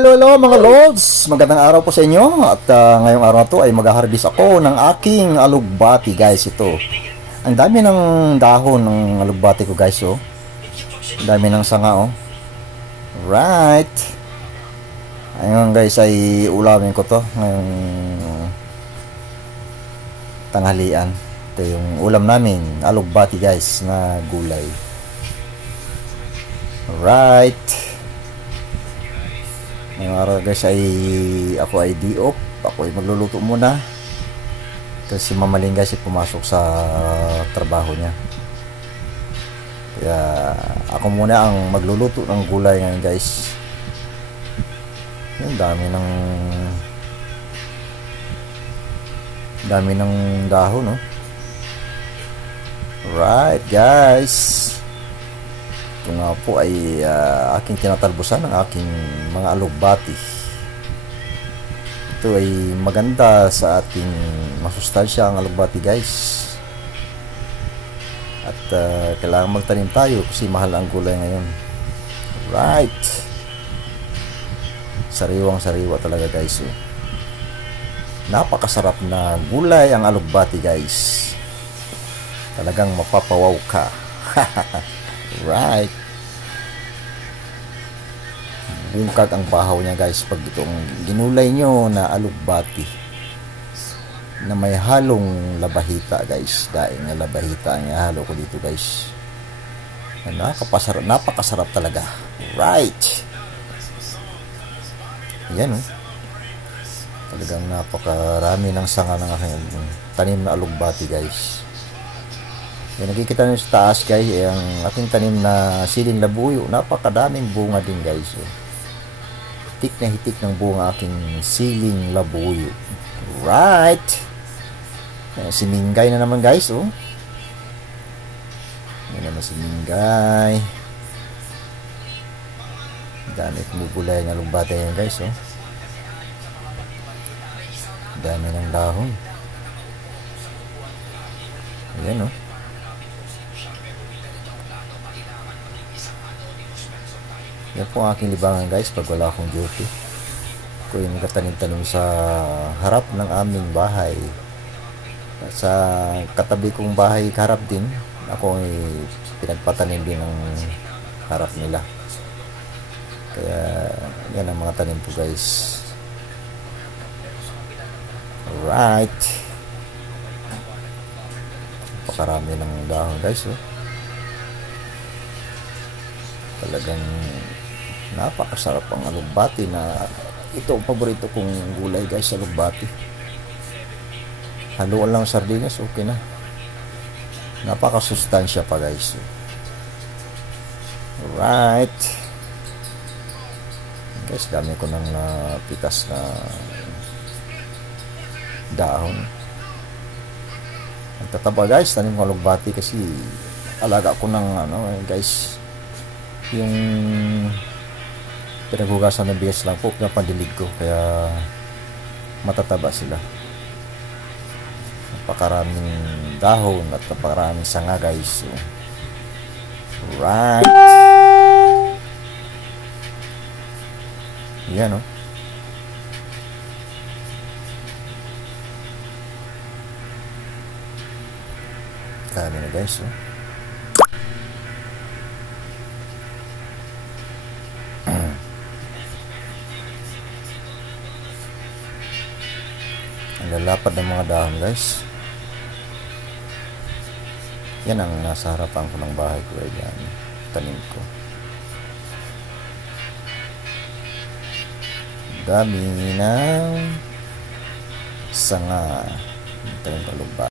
hello mga lords! Magandang araw po sa inyo. At ngayong araw na to ay mag-harvest ako ng aking alugbati guys. Ito, ang dami ng dahon ng alugbati ko guys. Oh, ang dami ng sanga. Oh, right. Ayun guys, ay ulamin ko to ngayong tanghalian. Ito yung ulam namin, alugbati guys na gulay. Right. Ngayong araw guys ay ako ay di-off. Ako ay magluluto muna kasi mamaling guys ay pumasok sa trabaho niya. Kaya ako muna ang magluluto ng gulay ngayon guys. Yung dami ng dahon, no? Right guys, ito nga po ay aking tinatalbusan ng aking mga alugbati. Ito ay maganda sa ating masustansya ang alugbati guys. At kailangan magtanim tayo kasi mahal ang gulay ngayon. Right. Sariwang sariwa talaga guys. Napakasarap na gulay ang alugbati guys. Talagang mapapawaw ka. Right. Bungkag ang bahaw niya guys pag itong ginulay nyo na alugbati na may halong labahita guys. Daing na labahita ang halo ko dito guys. Napakasarap talaga. Right. Yan, oh. Talagang napakarami ng sanga ng aking tanim na alugbati guys. Yung nakikita nyo sa taas guys, ang ating tanim na siling labuyo, napakadaming bunga din guys. Hitik na hitik ng bunga aking siling labuyo. Right. Siningay na naman guys. Oh, yan naman siningay. Dami kumubulay ng alugbati yan guys. Oh, dami ng dahon. Ayan, oh. Yan po ang aking libangan guys pag wala akong duty. Ako yung nagtanim-tanim sa harap ng aming bahay. At sa katabi kong bahay harap din, ako ay pinagpatanim din ng harap nila. Kaya yan ang mga tanim po guys. Alright. Napakarami ng dahon guys. Oh, talagang napakasarap ang alugbati na ito ang paborito kong gulay guys, alugbati. Haluan lang sardinas, okay na. Napakasustansya pa guys. Right guys, dami ko nang napitas na dahon. Nagtataba guys, tanim ko alugbati kasi alaga ko ng guys, yung pinaghugasan ng bigas lang po, pinapandilig ko, kaya matataba sila. Napakaraming dahon at napakaraming sanga guys. So, right. Yan, oh. Dami na guys. Oh, lalapad ng mga dahon guys. Yan ang nasa harapan ko ng bahay ko. Yan, tanim ko. Dami ng sanga. Tanim ko alugbati.